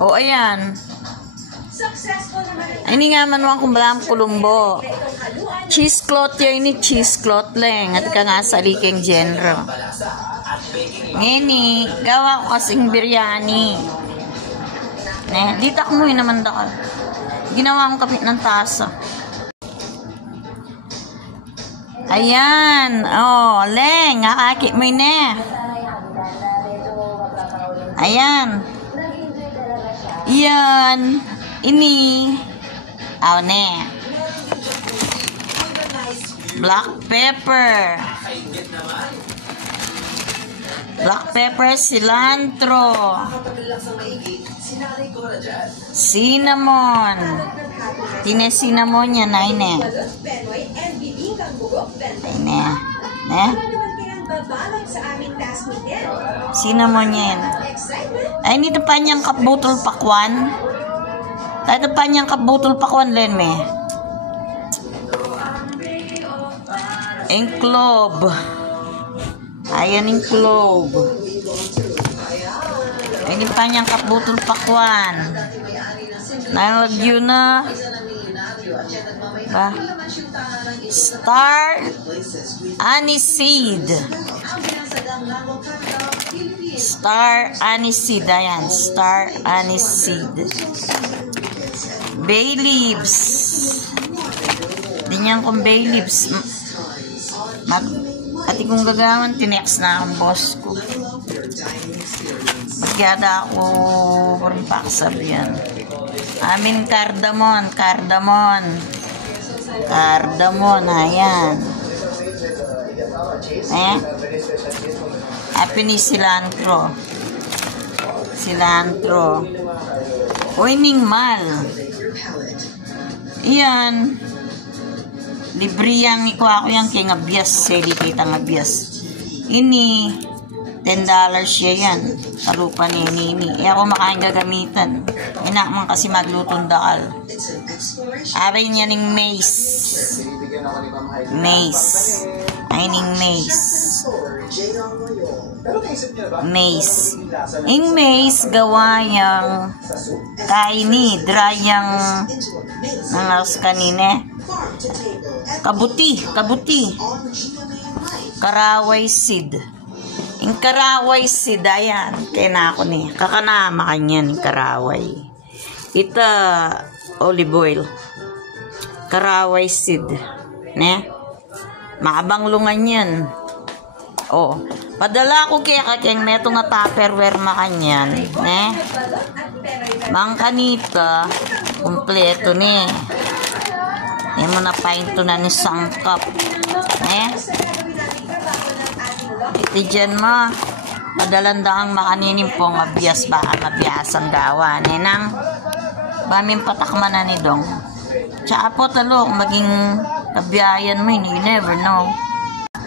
O, ayan. Ay, hindi nga man kung balang kulumbo. Cheesecloth yun ini, cheesecloth lang. At ka nga sa liking genre. Ngini, gawa ko kasing biryani. Ditak mo yun naman dakal. Ginawa kong kapit ng tasa. Ayan. Oh, leng. Akakit mo yun eh. Ayan. Iyan. Ini. Aw ne. Black pepper. Black pepper, cilantro. Cinnamon. Cinnamon yan na ine. Ine. Ne? Cinnamon yan. Ay, nito pa niyang kapbutol pakwan. Ito pa niyang kapbutol pakwan len me. Ang clove. Ayan yung clove. Ini pa niyang kapbutol pakwan. Nalagyo na. Ba? Star aniseed. Star aniseed. Ayan. Star aniseed. Bay leaves. Dinyan kong bay leaves. Ati kong gagawan, tinex na ang boss ko. Magyada ako parang paksab yan. Amin cardamom. Cardamom, ayan. Happy ni cilantro. Uy, ning mal. Iyan. Libre yang ikuha ko yan kay ngabiyas. Seli kay tangabiyas. Ini, $10 siya yan. Talupa ni Nini. Ako makain gagamitan. Inak man kasi maglutong dakal. Aray niya ning mace. Ay ning mace. Ing mace gawa yang kaini. Dry yang nangaros kanine. Kabuti. Karaway seed. Yung karaway seed, ayan. Kaya na ako ni. Kakanama kanya ni karaway. Ito, olive oil. Karaway seed. Ne? Makabanglungan yan. Oh. Padala ko kaya kakeng neto nga tupperware makanyan. Ne? Mangkanita. Kompleto ni. Yan mo na painto na ni sangkap. Ne? Iti dyan mo. Madalandang makaninim po mabiyas. Baka mabiyasang gawa. Nenang. Baming patakman na ni Dong. Tsaka po talo. Maging kabiyayan mo. You never know.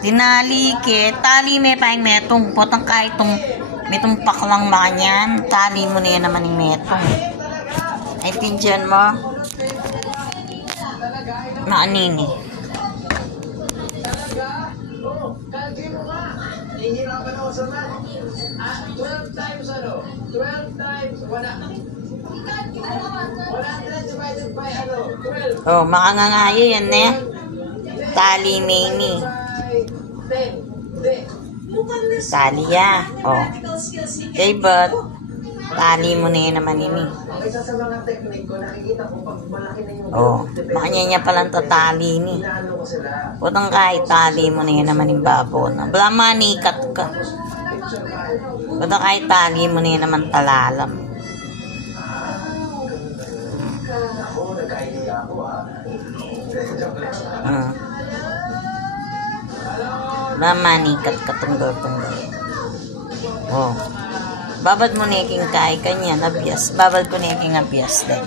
Tinali ke. Tali may paing metong. Potang kahit itong metong paklang makanyan. Tali mo na yan naman yung metong. Iti dyan mo. Maanini. Hihirapan ako sa man. 12 times 12 times, wala. 100 divided by 12. Oh, makangangaya yan eh. Tali mini. Tali ya. Oh. Okay, but tali mo na yan naman ini. Isa sa mga technique ko, nakikita ko pag malaki na yung oh, makanya niya palang tatali ni. Putang kahit tali mo na yan naman yung babon. Bala manikat ka. Putang kahit tali mo na yan naman talalam. Bala manikat ka tunggal-tunggal. Oh. Babad mo na yung kay kanya, nabiyas. Babad ko na yung nabiyas din.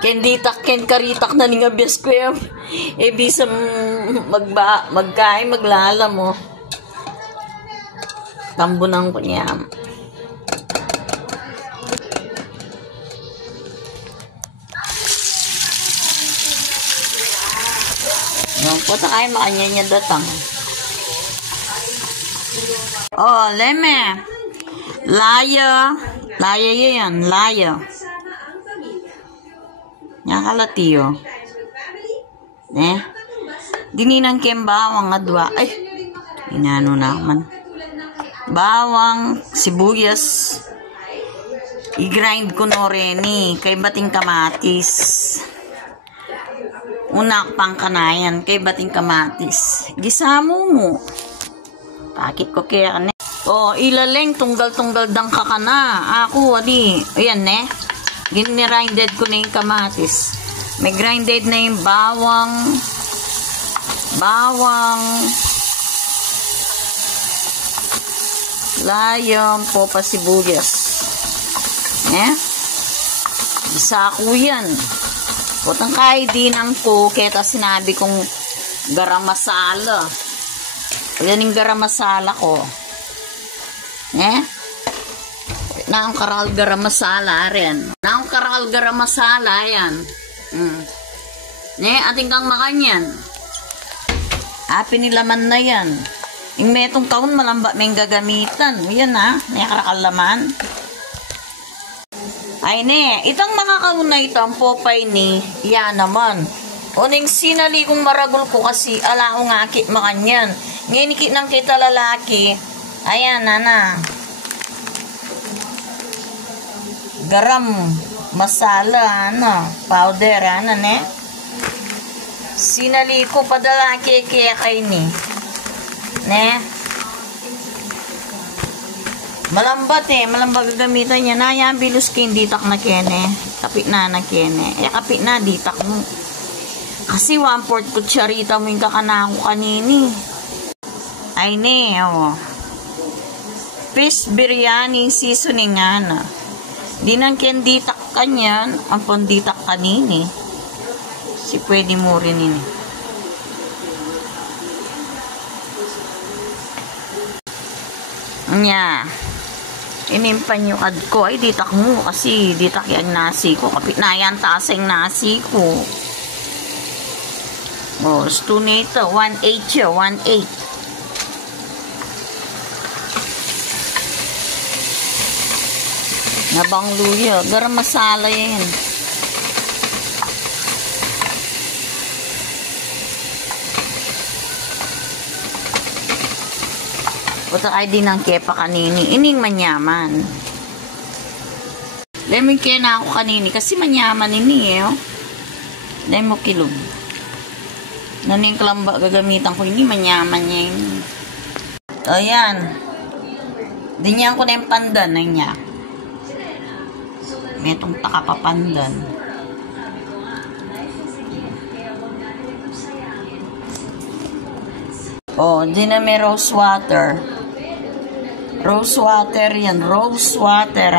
Kenditak, karitak na ni nabiyas ko yung bisa magkain, maglala mo. Tambunang ko niya. Yung po ta kayo makanya niya datang. Oh, leme. Laya. Laya yan. Laya. Yan kalatiyo. Dininang kem bawang nga dwa. Ay, inano naman. Bawang, sibuyas. I-grind ko no reni. Kay bating kamatis. Unak pang kanayan. Kay bating kamatis. Gisamo mo. Pakit ko kaya ne. Oh, ilaleng tunggal-tunggal dang kakana. Ako, wali. Ayan ne. Ginirinded ko na yung kamatis. May grinded na yung bawang. Layong po pa sibuyas. Isa ko yan. Putang kahit dinang ko, kaya sinabi kong garam masala. Yan yung garam masala ko. Naong karal garam masala rin. Naong karal garam masala yan. Ating kang makanyan. Pinilaman na yan. Yung metong taon malamba may gagamitan. Yan may karakalaman. Ay itang mga kauna ito, ang popay ni, yan naman. Uning sinali kong maragol ko kasi ala ko nga akit makanyan. Ngayon ikit ng kita lalaki. Ayan, garam masala, powder, sinali ko padala kaya kay ni. Malambat malambag gagamitan niya. Yan, bilus kin ditak na kene. Kapit na kene. Kapit na ditak mo. Kasi 1/4 kutsarita mo yung kakanako kanini. Ay fish biryani seasoning Di nang ken ditak kanyan. Ang ponditak kanini. Si pwede mo rin ini. Inimpan yung ad ko. Ay, ditak mo. Kasi ditak yan nasi ko. Kapit na yan taseng nasi ko. Oh, sto nito. 1/8 yun. 1/8. Nabang luya. Garam masala yan. Puta ay din ang kepa kanini. Ining manyaman. Lemon kaya na ako kanini. Kasi manyaman ini Lemon kilog. Naning kalamba gagamitan ko. Ini manyaman niya yun. Ayan. Dinyan ko na yung pandan na niya. May itong takapapandan. Oh, di na may rose water. Rose water yan. Rose water,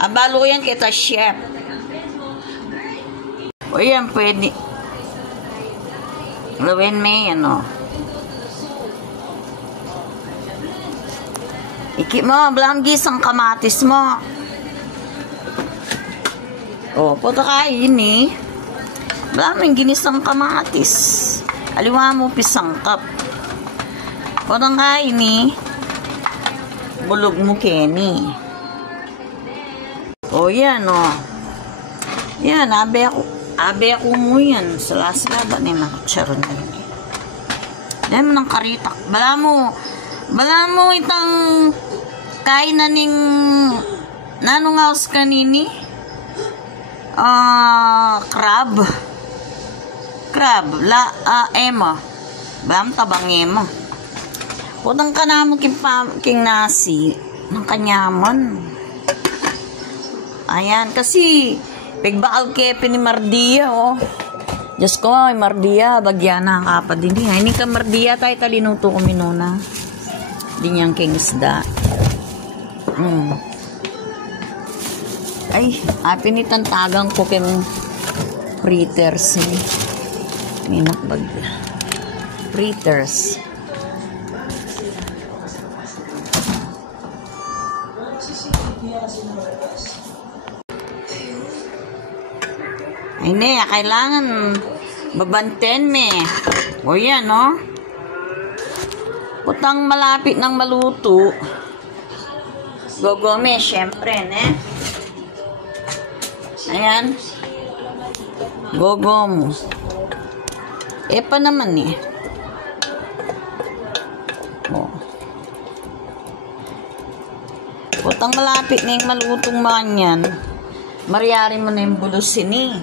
Abalo yan kita, chef. O yan, pwede. Gawin may, Iki mo, blanggis ang kamatis mo. O, puta kain Blaming ginisang kamatis. Aliwa mo pisang kap. Podang kain bulog mo keni. O yan Yan, abe ako mo yan. Salasla ba ni makacharon na yun. Dahil mo ng karitak. Bala mo itang kain na ning nanungaws kanini. Crab. Ema. Bam tabang ema. Putang ka na mo king nasi. Ng kanyaman. Ayan. Kasi pigbaal kepe ni Mardia Diyos ko, Mardia. Bagyan na ang kapad din. Hindi ka Mardia tayo talinuto ko minuna. Di niyang king isda. Ay, pinitantagang ko king fritters minakbag fritters ay kailangan Babanten me. O yan, no? Putang malapit ng maluto. Gogome, syempre, ne? Ayan. Gogom. Pa naman, eh. O. Putang malapit na yung malutong man yan. Mariari mo na yung bulusin, eh.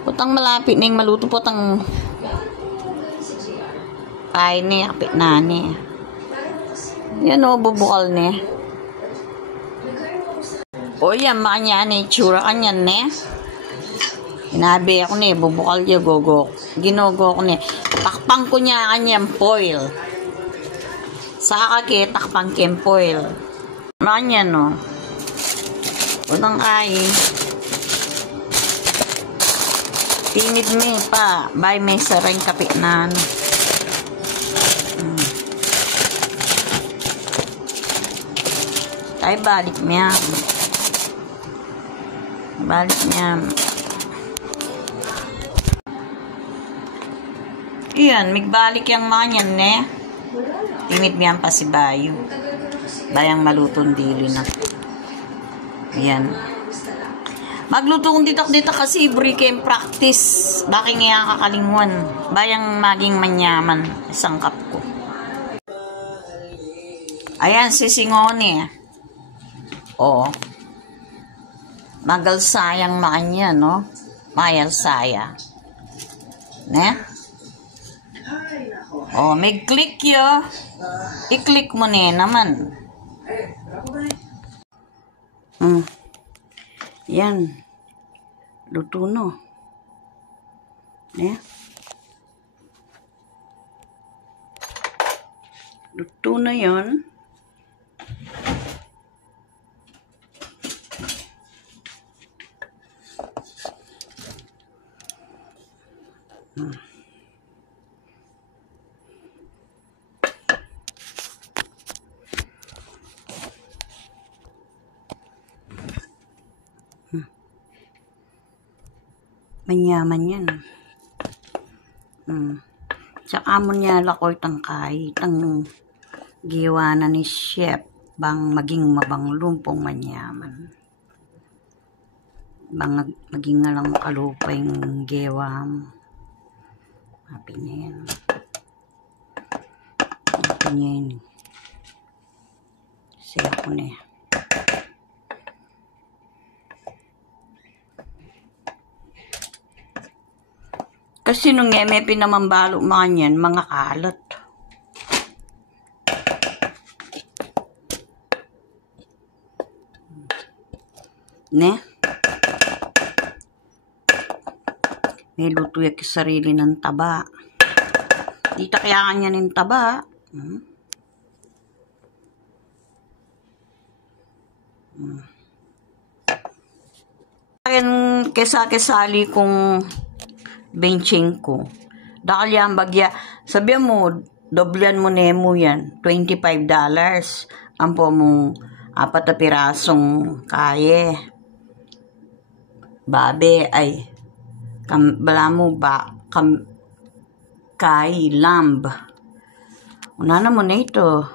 Putang malapit na yung maluto, putang ay ni, apit na ni. Yan o, bubukal ni. O yan, makanya ni, tsura kanyan ni. Inabi ako ni, bubukal niya, gogo. Ginogo ko ni. Takpang ko niya kanyang foil. Sa kaki, takpang kem foil. Makanya no. Unang ay. Tinid me pa. Bay may sarang kapit na ano. Ay balik niya. Balik niya. Iyan, migbalik yung mga yan, ne? Tinid niyan pa si Bayo. Bayang malutong dili na. Ayan. Magluto kong ditak-ditak kasi brikem practice. Bakit nga kakalingwan? Bayang maging manyaman. Isang cup ko. Ayan, sisingoni. Oo. Magalsayang makanya, no? Mayalsaya. Ne? Oh, may click yo. I-click mo na naman. Yan. Luto no. Yeah. Luto na yun. Manyaman yan. Tsaka mo niya lakoy tangkay. Tang giwa na ni chef. Bang maging mabang lumpong manyaman. Bang maging nga lang kalupay ng giwa mo. Happy niya yan. Happy niya yan. Siya ko na yan. Kasi nung may pinamambalo mga yan, mga kalat. Ne? May luto yung sarili ng taba. Dito kaya kanya ng taba. Kesa-kesali kong benching ko. Dahil yan bagya, sabi mo, doblean mo nemo yan, $25. Ang po mong 4 na pirasong kaye. Babe, ay, bala mo ba, kay lamb. Una na mo na ito.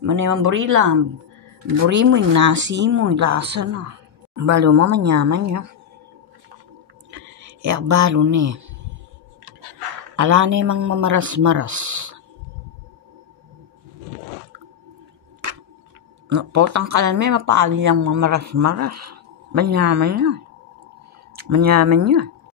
Manimang buri lamb. Buri mo yung nasi mo, yung lasa na. Balo mo, manyaman yun. Balo ni. Ala ni mang mamaras-maras. Potang kalan may mapali yung mamaras-maras. Manyaman yun. Manyaman yun.